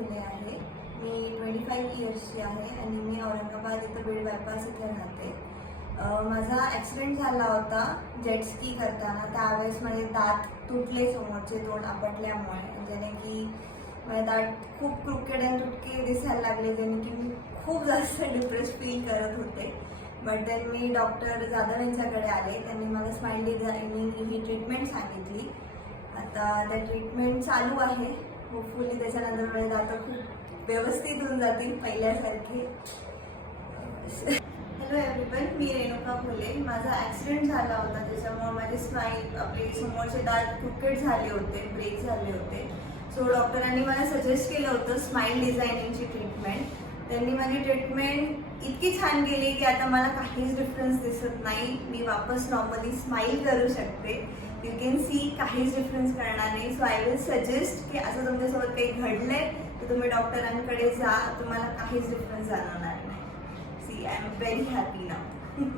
फुले आहे. मी 25 इयर्सची आहे आणि मी औरंगाबाद इथं बीड बायपास इथे राहते. माझा ॲक्सिडेंट झाला होता जेट स्की करताना. त्यावेळेस माझे दात तुटले, समोरचे तोंड आपटल्यामुळे, ज्याने की माझे दात खूप क्रुकेड आणि तुटके दिसायला लागले, ज्याने की मी खूप जास्त डिप्रेस फील करत होते. But than me doctor Jadhav यांच्याकडे आले. त्यांनी मला स्माइल डिझायनिंग ही ट्रीटमेंट सांगितली. आता त्या ट्रीटमेंट चालू आहे. होपफुली त्याच्यानंतर माझे दात खूप व्यवस्थित होऊन जातील पहिल्यासारखे. हॅलो एव्हरीवन, मी रेणुका फुले. माझा ॲक्सिडेंट झाला होता, त्याच्यामुळे माझे स्माईल आपले समोरचे दात क्रुकेड झाले होते, ब्रेक झाले होते. सो डॉक्टरांनी मला सजेस्ट केलं होतं स्माइल डिझायनिंगची ट्रीटमेंट. त्यांनी माझी ट्रीटमेंट इतकी छान केली की आता मला काहीच डिफरन्स दिसत नाही. मी वापस नॉर्मली स्माइल करू शकते. यू कॅन सी काहीच डिफरन्स करणार नाही. सो आय विल सजेस्ट की असं तुमच्यासोबत काही घडलंय तर तुम्ही डॉक्टरांकडे जा, तुम्हाला काहीच डिफरन्स जाणवणार नाही. See, I am very happy now.